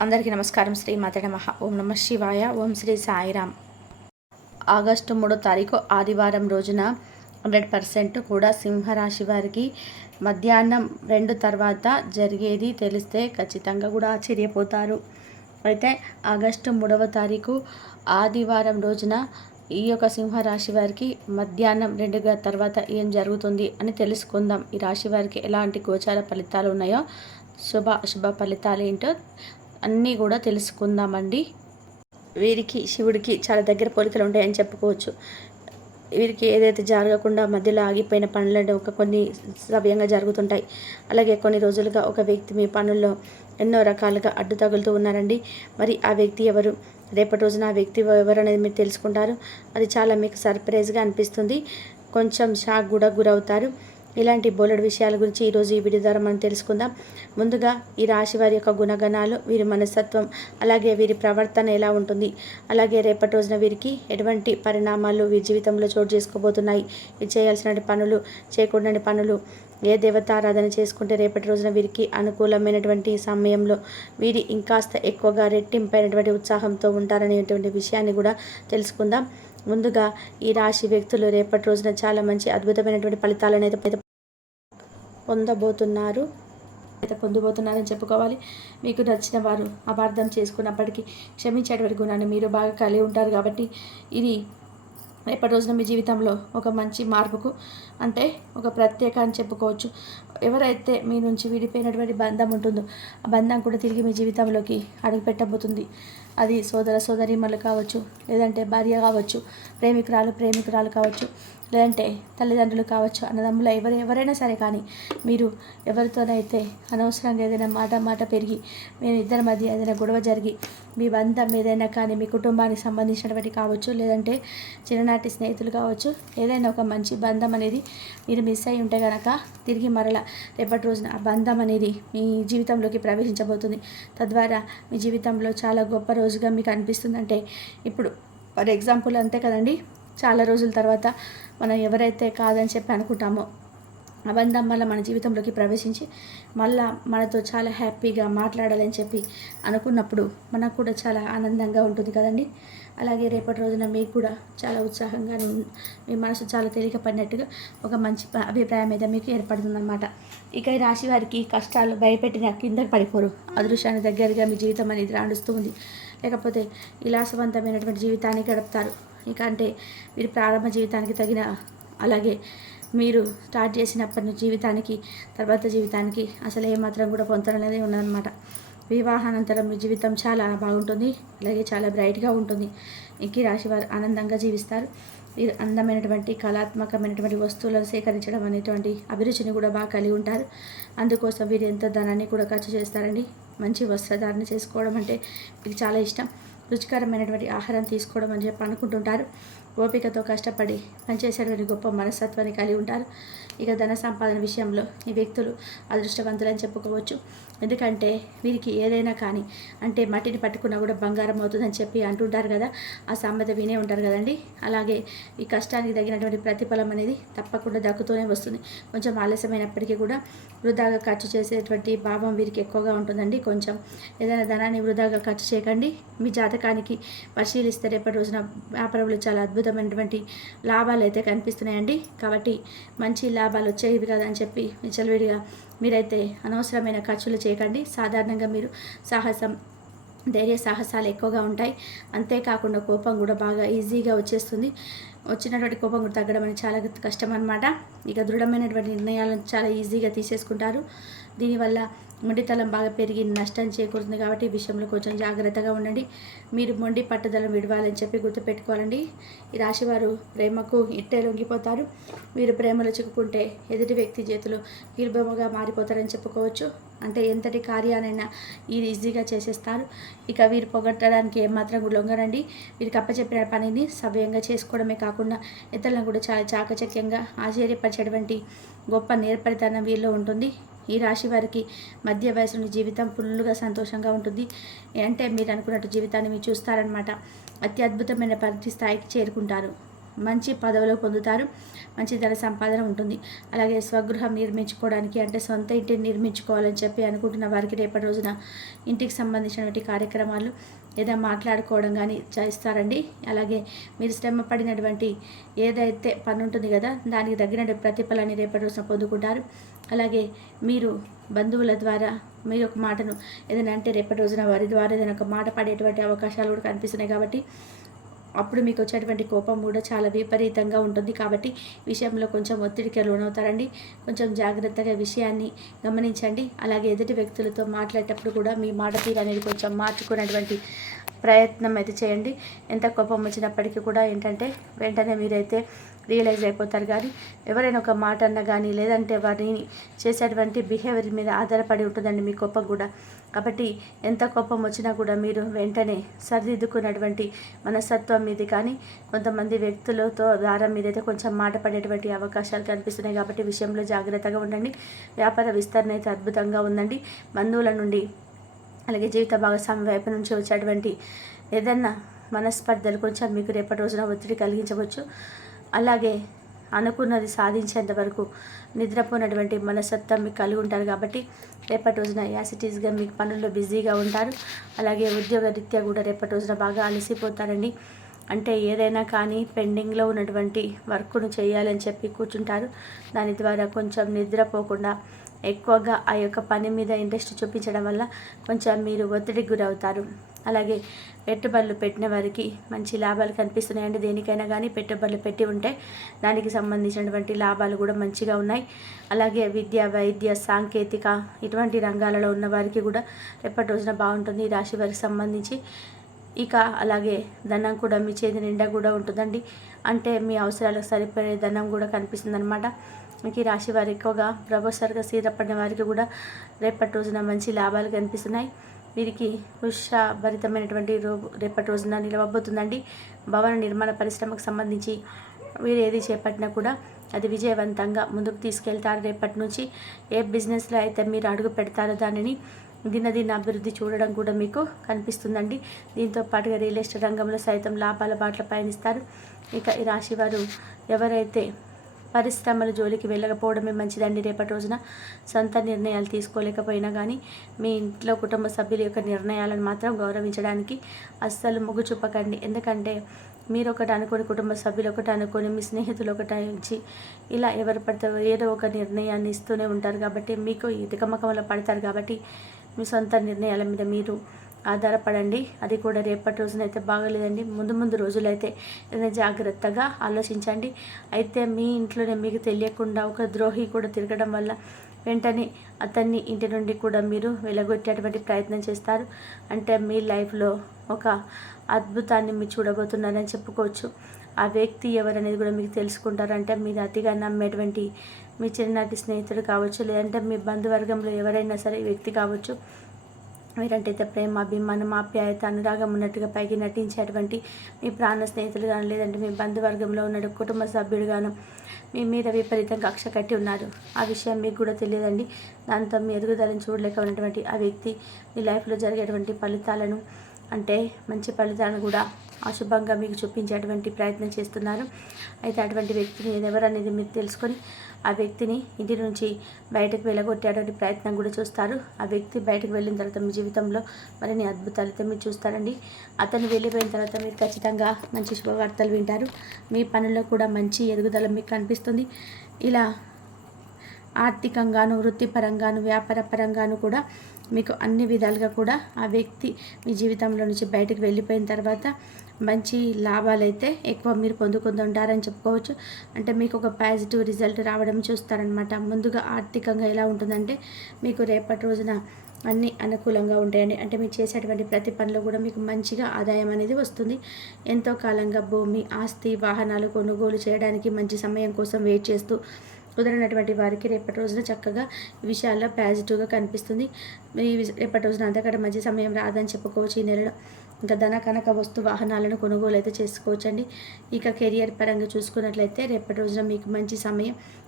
అందరికీ నమస్కారం. శ్రీ మాతే నమః. ఓం నమ శివాయ. ఓం శ్రీ సాయిరామ్. ఆగస్టు 3వ తారీఖు ఆదివారం రోజున 100% కూడా సింహరాశి వారికి మధ్యాహ్నం 2 తర్వాత జరిగేది తెలిస్తే ఖచ్చితంగా కూడా ఆశ్చర్యపోతారు. అయితే ఆగస్టు 3వ తారీఖు ఆదివారం రోజున ఈ యొక్క సింహరాశి వారికి మధ్యాహ్నం 2 తర్వాత ఏం జరుగుతుంది అని తెలుసుకుందాం. ఈ రాశి వారికి ఎలాంటి గోచార ఫలితాలు ఉన్నాయో, అశుభ ఫలితాలు ఏంటో అన్నీ కూడా తెలుసుకుందామండి. వీరికి శివుడికి చాలా దగ్గర పోలికలు ఉంటాయని చెప్పుకోవచ్చు. వీరికి ఏదైతే జరగకుండా మధ్యలో ఆగిపోయిన పనులను కొన్ని సవ్యంగా జరుగుతుంటాయి. అలాగే కొన్ని రోజులుగా ఒక వ్యక్తి మీ పనుల్లో ఎన్నో రకాలుగా అడ్డు తగులుతూ ఉన్నారండి. మరి ఆ వ్యక్తి ఎవరు, రేపటి రోజున ఆ వ్యక్తి ఎవరు అనేది మీరు తెలుసుకుంటారు. అది చాలా మీకు సర్ప్రైజ్గా అనిపిస్తుంది. కొంచెం షాక్ కూడా గురవుతారు. ఇలాంటి బోలెడు విషయాల గురించి ఈరోజు ఈ వీడియో ద్వారా మనం తెలుసుకుందాం. ముందుగా ఈ రాశి వారి యొక్క గుణగణాలు, వీరి మనస్తత్వం, అలాగే వీరి ప్రవర్తన ఎలా ఉంటుంది, అలాగే రేపటి రోజున వీరికి ఎటువంటి పరిణామాలు వీరి జీవితంలో చోటు చేసుకోబోతున్నాయి, వీరు చేయాల్సిన పనులు, చేయకూడని పనులు, ఏ దేవతారాధన చేసుకుంటే రేపటి రోజున వీరికి అనుకూలమైనటువంటి సమయంలో వీరి ఇంకాస్త ఎక్కువగా రెట్టింపైనటువంటి ఉత్సాహంతో ఉంటారనేటువంటి విషయాన్ని కూడా తెలుసుకుందాం. ముందుగా ఈ రాశి వ్యక్తులు రేపటి రోజున చాలా మంచి అద్భుతమైనటువంటి ఫలితాలను అయితే పొందబోతున్నారని చెప్పుకోవాలి. మీకు నచ్చిన వారు అపార్థం చేసుకున్నప్పటికీ క్షమించేటువంటి గుణాన్ని మీరు బాగా కలిగి ఉంటారు. కాబట్టి ఇది రేపటి రోజున మీ జీవితంలో ఒక మంచి మార్పుకు, అంటే ఒక ప్రత్యేక అని చెప్పుకోవచ్చు. ఎవరైతే మీ నుంచి విడిపోయినటువంటి బంధం ఉంటుందో ఆ బంధం కూడా తిరిగి మీ జీవితంలోకి అడుగుపెట్టబోతుంది. అది సోదర సోదరీమణులు కావచ్చు, లేదంటే భార్య కావచ్చు, ప్రేమికురాలు కావచ్చు, లేదంటే తల్లిదండ్రులు కావచ్చు, అన్నదమ్ములు ఎవరైనా సరే. కానీ మీరు ఎవరితోనైతే అనవసరంగా ఏదైనా మాట పెరిగి మీ ఇద్దరి మధ్య ఏదైనా గొడవ జరిగి మీ బంధం ఏదైనా కానీ మీ కుటుంబానికి సంబంధించినటువంటి కావచ్చు, లేదంటే చిన్ననాటి స్నేహితులు కావచ్చు, ఏదైనా ఒక మంచి బంధం అనేది మీరు మిస్ అయి ఉంటే కనుక తిరిగి మరలా రేపటి రోజున ఆ బంధం అనేది మీ జీవితంలోకి ప్రవేశించబోతుంది. తద్వారా మీ జీవితంలో చాలా గొప్ప రోజుగా మీకు అనిపిస్తుందంటే, ఇప్పుడు ఫర్ ఎగ్జాంపుల్ అంతే కదండి, చాలా రోజుల తర్వాత మనం ఎవరైతే కాదని చెప్పి అనుకుంటామో ఆ బంధం వల్ల మన జీవితంలోకి ప్రవేశించి మళ్ళా మనతో చాలా హ్యాపీగా మాట్లాడాలని చెప్పి అనుకున్నప్పుడు మనకు కూడా చాలా ఆనందంగా ఉంటుంది కదండి. అలాగే రేపటి రోజున మీకు కూడా చాలా ఉత్సాహంగా, మీ మనసు చాలా తేలికపడినట్టుగా ఒక మంచి అభిప్రాయం అయితే మీకు ఏర్పడుతుందన్నమాట. ఇక ఈ రాశి వారికి కష్టాలు భయపెట్టిన కిందకి పడిపోరు. అదృష్టాన్ని దగ్గరగా మీ జీవితం అనేది రాణిస్తూ ఉంది. లేకపోతే విలాసవంతమైనటువంటి జీవితాన్ని గడుపుతారు. ఇక అంటే మీరు ప్రారంభ జీవితానికి తగిన, అలాగే మీరు స్టార్ట్ చేసినప్పటి నుంచి జీవితానికి, తర్వాత జీవితానికి అసలు ఏమాత్రం కూడా పొంతన అనేది ఉన్నదన్నమాట. వివాహానంతరం మీ జీవితం చాలా బాగుంటుంది, అలాగే చాలా బ్రైట్గా ఉంటుంది. ఈ రాశి వారు ఆనందంగా జీవిస్తారు. వీరు అందమైనటువంటి కళాత్మకమైనటువంటి వస్తువులను సేకరించడం అనేటువంటి అభిరుచిని కూడా బాగా కలిగి ఉంటారు. అందుకోసం వీరు ఎంతో ధనాన్ని కూడా ఖర్చు చేస్తారండి. మంచి వస్త్రధారణ చేసుకోవడం అంటే మీకు చాలా ఇష్టం. రుచికరమైనటువంటి ఆహారం తీసుకోవడం అని చెప్పి అనుకుంటుంటారు. ఓపికతో కష్టపడి పనిచేసేటువంటి గొప్ప మనస్తత్వాన్ని కలిగి ఉంటారు. ఇక ధన సంపాదన విషయంలో ఈ వ్యక్తులు అదృష్టవంతులని చెప్పుకోవచ్చు. ఎందుకంటే వీరికి ఏదైనా కానీ, అంటే మట్టిని పట్టుకున్నా కూడా బంగారం అవుతుందని చెప్పి అంటుంటారు కదా, ఆ సామెత వినే ఉంటారు కదండి. అలాగే ఈ కష్టానికి తగినటువంటి ప్రతిఫలం అనేది తప్పకుండా దక్కుతూనే వస్తుంది. కొంచెం ఆలస్యమైనప్పటికీ కూడా వృధాగా ఖర్చు చేసేటువంటి భావం వీరికి ఎక్కువగా ఉంటుందండి. కొంచెం ఏదైనా ధనాన్ని వృధాగా ఖర్చు చేయకండి. మీ జాతకానికి పరిశీలిస్తే రేపటి రోజున వ్యాపారంలో చాలా అద్భుతమైనటువంటి లాభాలు అయితే కనిపిస్తున్నాయండి. కాబట్టి మంచి లాభాలు వచ్చేవి కదా అని చెప్పి విచ్చలవిడిగా మీరైతే అనవసరమైన ఖర్చులు చేయకండి. సాధారణంగా మీరు ధైర్య సాహసాలు ఎక్కువగా ఉంటాయి. అంతేకాకుండా కోపం కూడా బాగా ఈజీగా వచ్చేస్తుంది. వచ్చినటువంటి కోపం కూడా తగ్గడం అనేది చాలా కష్టం అన్నమాట. ఇక దృఢమైనటువంటి నిర్ణయాలను చాలా ఈజీగా తీసేసుకుంటారు. దీనివల్ల మొండితనం బాగా పెరిగి నష్టం చేకూరుతుంది. కాబట్టి ఈ విషయంలో కొంచెం జాగ్రత్తగా ఉండండి. మీరు మొండి పట్టుదలను విడవాలని చెప్పి గుర్తుపెట్టుకోవాలండి. ఈ రాశివారు ప్రేమకు ఇట్టే లొంగిపోతారు. వీరు ప్రేమలో చిక్కుకుంటే ఎదుటి వ్యక్తి చేతిలో కీలుబొమ్మగా మారిపోతారని చెప్పుకోవచ్చు. అంటే ఎంతటి కార్యానైనా ఇది ఈజీగా చేసేస్తారు. ఇక వీరు పొగట్టడానికి ఏమాత్రం కూడా లొంగరండి. వీరికి అప్పచెప్పిన పనిని సవ్యంగా చేసుకోవడమే కాకుండా ఇతరులను కూడా చాలా చాకచక్యంగా ఆశ్చర్యపరిచేటువంటి గొప్ప నేర్పరితనం వీరిలో ఉంటుంది. ఈ రాశి వారికి మధ్య వయసులోని జీవితం ఫుల్గా సంతోషంగా ఉంటుంది. అంటే మీరు అనుకున్నట్టు జీవితాన్ని మీరు చూస్తారనమాట. అత్యద్భుతమైన పరిధి స్థాయికి చేరుకుంటారు. మంచి పదవులు పొందుతారు, మంచి ధన సంపాదన ఉంటుంది. అలాగే స్వగృహం నిర్మించుకోవడానికి అంటే సొంత ఇంటిని నిర్మించుకోవాలని చెప్పి అనుకుంటున్న వారికి రేపటి రోజున ఇంటికి సంబంధించినటువంటి కార్యక్రమాలు ఏదైనా మాట్లాడుకోవడం కానీ చేస్తారండి. అలాగే మీరు శ్రమ పడినటువంటి ఏదైతే పని ఉంటుంది కదా దానికి తగిన ప్రతిఫలాన్ని రేపటి రోజున పొందుకుంటారు. అలాగే మీరు బంధువుల ద్వారా మీరు ఒక మాటను ఏదైనా అంటే రేపటి రోజున వారి ద్వారా ఏదైనా ఒక మాట పడేటువంటి అవకాశాలు కూడా కనిపిస్తున్నాయి. కాబట్టి అప్పుడు మీకు వచ్చేటువంటి కోపం కూడా చాలా విపరీతంగా ఉంటుంది. కాబట్టి విషయంలో కొంచెం ఒత్తిడికి లోనవుతారండి. కొంచెం జాగ్రత్తగా విషయాన్ని గమనించండి. అలాగే ఎదుటి వ్యక్తులతో మాట్లాడేటప్పుడు కూడా మీ మాట తీరు అనేది కొంచెం మార్చుకునేటువంటి ప్రయత్నం అయితే చేయండి. ఎంత కోపం వచ్చినప్పటికీ కూడా ఏంటంటే వెంటనే మీరైతే రియలైజ్ అయిపోతారు. కానీ ఎవరైనా ఒక మాట అన్నా కానీ లేదంటే వారిని చేసేటువంటి బిహేవియర్ మీద ఆధారపడి ఉంటుందండి మీ కోపం కూడా. కాబట్టి ఎంత కోపం వచ్చినా కూడా మీరు వెంటనే సరిదిద్దుకున్నటువంటి మనస్తత్వం మీది కానీ కొంతమంది వ్యక్తులతో ద్వారా మీదైతే కొంచెం మాట పడేటువంటి అవకాశాలు కనిపిస్తున్నాయి. కాబట్టి విషయంలో జాగ్రత్తగా ఉండండి. వ్యాపార విస్తరణ అయితే అద్భుతంగా ఉందండి. బంధువుల నుండి అలాగే జీవిత భాగస్వామి వైపు నుంచి వచ్చేటువంటి ఏదన్నా మనస్పర్ధలు కొంచెం మీకు రేపటి రోజున ఒత్తిడి కలిగించవచ్చు. అలాగే అనుకున్నది సాధించేంత వరకు నిద్రపోయినటువంటి మనస్తత్వం మీకు కలిగి ఉంటారు. కాబట్టి రేపటి రోజున యాసిటీస్గా మీకు పనుల్లో బిజీగా ఉంటారు. అలాగే ఉద్యోగ రీత్యా కూడా రేపటి రోజున బాగా అలసిపోతారండి. అంటే ఏదైనా కానీ పెండింగ్లో ఉన్నటువంటి వర్క్ను చేయాలని చెప్పి కూర్చుంటారు. దాని ద్వారా కొంచెం నిద్రపోకుండా ఎక్కువగా ఆ యొక్క పని మీద ఇంట్రెస్ట్ చూపించడం వల్ల కొంచెం మీరు ఒత్తిడికి గురవుతారు. అలాగే పెట్టుబడులు పెట్టిన వారికి మంచి లాభాలు కనిపిస్తున్నాయండి. దేనికైనా కానీ పెట్టుబడులు పెట్టి ఉంటే దానికి సంబంధించినటువంటి లాభాలు కూడా మంచిగా ఉన్నాయి. అలాగే విద్య, వైద్య, సాంకేతిక ఇటువంటి రంగాలలో ఉన్న వారికి కూడా రేపటి రోజున బాగుంటుంది. ఈ రాశి వారికి సంబంధించి ఇక అలాగే ధనం కూడా మీ చేతి నిండా కూడా ఉంటుందండి. అంటే మీ అవసరాలకు సరిపడే ధనం కూడా కనిపిస్తుంది అనమాట. మీకు ఈ రాశి వారు ఎక్కువగా ప్రొఫెసర్గా స్థిరపడిన వారికి కూడా రేపటి రోజున మంచి లాభాలు కనిపిస్తున్నాయి. వీరికి ఉత్సాహభరితమైనటువంటి రేపటి రోజున నిలవబోతుందండి. భవన నిర్మాణ పరిశ్రమకు సంబంధించి వీరు ఏది చేపట్టినా కూడా అది విజయవంతంగా ముందుకు తీసుకెళ్తారు. రేపటి నుంచి ఏ బిజినెస్లో అయితే మీరు అడుగు పెడతారో దానిని దినదిన అభివృద్ధి చూడడం కూడా మీకు కనిపిస్తుందండి. దీంతో పాటుగా రియల్ ఎస్టేట్ రంగంలో సైతం లాభాల బాటలో పయనిస్తారు. ఇక ఈ రాశి వారు ఎవరైతే పరిశ్రమల జోలికి వెళ్ళకపోవడమే మంచిదండి. రేపటి రోజున సొంత నిర్ణయాలు తీసుకోలేకపోయినా కానీ మీ ఇంట్లో కుటుంబ సభ్యుల యొక్క నిర్ణయాలను మాత్రం గౌరవించడానికి అస్సలు మొగ్గు చూపకండి. ఎందుకంటే మీరు ఒకటి అనుకొని కుటుంబ సభ్యులు ఒకటి అనుకొని మీ స్నేహితులు ఒకటి ఇచ్చి ఇలా ఎవరు పడతారో ఏదో ఒక నిర్ణయాన్ని ఇస్తూనే ఉంటారు. కాబట్టి మీకు ఈ తికమకంలో పడతారు. కాబట్టి మీ సొంత నిర్ణయాల మీద మీరు ఆధారపడండి. అది కూడా రేపటి రోజునైతే బాగలేదండి. ముందు రోజులైతే ఏదైనా జాగ్రత్తగా ఆలోచించండి. అయితే మీ ఇంట్లోనే మీకు తెలియకుండా ఒక ద్రోహి కూడా తిరగడం వల్ల వెంటనే అతన్ని ఇంటి నుండి కూడా మీరు వెలగొట్టేటువంటి ప్రయత్నం చేస్తారు. అంటే మీ లైఫ్లో ఒక అద్భుతాన్ని మీరు చూడబోతున్నారని చెప్పుకోవచ్చు. ఆ వ్యక్తి ఎవరనేది కూడా మీకు తెలుసుకుంటారు. అంటే మీరు అతిగా నమ్మేటువంటి మీ చిన్ననాటి స్నేహితుడు కావచ్చు, లేదంటే మీ బంధువర్గంలో ఎవరైనా సరే వ్యక్తి కావచ్చు. మీరంటే ప్రేమ, అభిమానం, ఆప్యాయత, అనురాగం ఉన్నట్టుగా పైకి నటించేటువంటి మీ ప్రాణ స్నేహితులు కానీ లేదంటే మీ బంధువర్గంలో ఉన్న కుటుంబ సభ్యుడు గాను మీ మీద విపరీతంగా కక్ష కట్టి ఉన్నారు. ఆ విషయం మీకు కూడా తెలియదండి. దాంతో మీ ఎదుగుదలను చూడలేక ఉన్నటువంటి ఆ వ్యక్తి మీ లైఫ్లో జరిగేటువంటి ఫలితాలను అంటే మంచి ఫలితాలను కూడా అశుభంగా మీకు చూపించేటువంటి ప్రయత్నం చేస్తున్నారు. అయితే అటువంటి వ్యక్తిని ఎవరనేది మీరు తెలుసుకొని ఆ వ్యక్తిని ఇంటి నుంచి బయటకు వెళ్ళగొట్టేటువంటి ప్రయత్నం కూడా చూస్తారు. ఆ వ్యక్తి బయటకు వెళ్ళిన తర్వాత మీ జీవితంలో మరిన్ని అద్భుతాలు అయితే మీరు చూస్తారండి. అతను వెళ్ళిపోయిన తర్వాత మీరు ఖచ్చితంగా మంచి శుభవార్తలు వింటారు. మీ పనుల్లో కూడా మంచి ఎదుగుదల మీకు కనిపిస్తుంది. ఇలా ఆర్థికంగాను, వృత్తిపరంగాను, వ్యాపార పరంగాను కూడా మీకు అన్ని విధాలుగా కూడా ఆ వ్యక్తి మీ జీవితంలో నుంచి బయటకు వెళ్ళిపోయిన తర్వాత మంచి లాభాలు అయితే ఎక్కువ మీరు పొందుకుంటుంటారని చెప్పుకోవచ్చు. అంటే మీకు ఒక పాజిటివ్ రిజల్ట్ రావడం చూస్తారనమాట. ముందుగా ఆర్థికంగా ఎలా ఉంటుందంటే మీకు రేపటి రోజున అన్నీ అనుకూలంగా ఉంటాయండి. అంటే మీరు చేసేటువంటి ప్రతి పనిలో కూడా మీకు మంచిగా ఆదాయం అనేది వస్తుంది. ఎంతో కాలంగా భూమి, ఆస్తి, వాహనాలు కొనుగోలు చేయడానికి మంచి సమయం కోసం వెయిట్ చేస్తూ కుదిరినటువంటి వారికి రేపటి రోజున చక్కగా ఈ విషయాల్లో పాజిటివ్గా కనిపిస్తుంది. రేపటి రోజున అంతకంటే మంచి సమయం రాదని చెప్పుకోవచ్చు. ఈ నెలలో ఇంకా ధన, కనక, వస్తు, వాహనాలను కొనుగోలు అయితే చేసుకోవచ్చండి. ఇక కెరియర్ పరంగా చూసుకున్నట్లయితే రేపటి రోజున మీకు మంచి సమయం.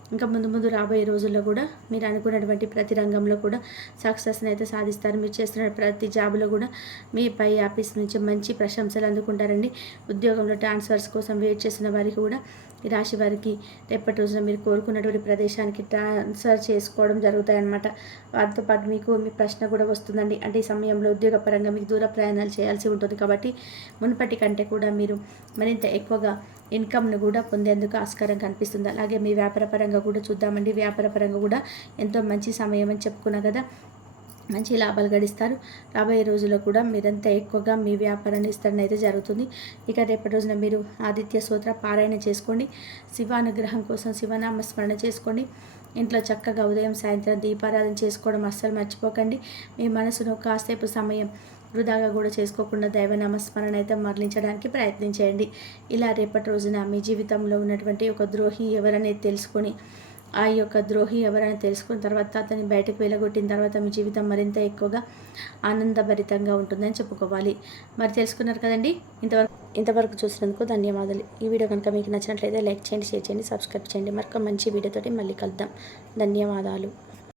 ఇంకా ముందు ముందు రాబోయే రోజుల్లో కూడా మీరు అనుకున్నటువంటి ప్రతి రంగంలో కూడా సక్సెస్ని అయితే సాధిస్తారు. మీరు చేస్తున్న ప్రతి జాబ్లో కూడా మీ పై ఆఫీస్ నుంచి మంచి ప్రశంసలు అందుకుంటారండి. ఉద్యోగంలో ట్రాన్స్ఫర్స్ కోసం వెయిట్ చేసిన వారికి కూడా ఈ రాశి వారికి రేపటి రోజున మీరు కోరుకున్నటువంటి ప్రదేశానికి ట్రాన్స్ఫర్ చేసుకోవడం జరుగుతాయన్నమాట. వాటితో పాటు మీకు మీ ప్రశ్న కూడా వస్తుందండి. అంటే ఈ సమయంలో ఉద్యోగపరంగా మీకు దూర ప్రయాణాలు చేయాల్సి ఉంటుంది కాబట్టి మునుపటి కంటే కూడా మీరు మరింత ఎక్కువగా ఇన్కమ్ను కూడా పొందేందుకు ఆస్కారం కనిపిస్తుంది. అలాగే మీ వ్యాపార పరంగా కూడా చూద్దామండి. వ్యాపార పరంగా కూడా ఎంతో మంచి సమయం అని చెప్పుకున్నా కదా, మంచి లాభాలు గడిస్తారు. రాబోయే రోజుల్లో కూడా మీరంతా ఎక్కువగా మీ వ్యాపారాన్ని విస్తరణ అయితే జరుగుతుంది. ఇక రేపటి రోజున మీరు ఆదిత్య స్తోత్ర పారాయణ చేసుకోండి. శివానుగ్రహం కోసం శివనామస్మరణ చేసుకోండి. ఇంట్లో చక్కగా ఉదయం సాయంత్రం దీపారాధన చేసుకోవడం అస్సలు మర్చిపోకండి. మీ మనసును కాసేపు సమయం వృధాగా కూడా చేసుకోకుండా దైవనామస్మరణ అయితే మరలించడానికి ప్రయత్నించేయండి. ఇలా రేపటి రోజున మీ జీవితంలో ఉన్నటువంటి ఒక ద్రోహి ఎవరనేది తెలుసుకొని ఆ యొక్క ద్రోహి ఎవరైనా తెలుసుకున్న తర్వాత అతన్ని బయటకు వెళ్ళగొట్టిన తర్వాత మీ జీవితం మరింత ఎక్కువగా ఆనందభరితంగా ఉంటుందని చెప్పుకోవాలి. మరి తెలుసుకున్నారు కదండి. ఇంతవరకు చూసినందుకు ధన్యవాదాలు. ఈ వీడియో కనుక మీకు నచ్చినట్లయితే లైక్ చేయండి, షేర్ చేయండి, సబ్స్క్రైబ్ చేయండి. మరొక మంచి వీడియోతోటి మళ్ళీ కలుద్దాం. ధన్యవాదాలు.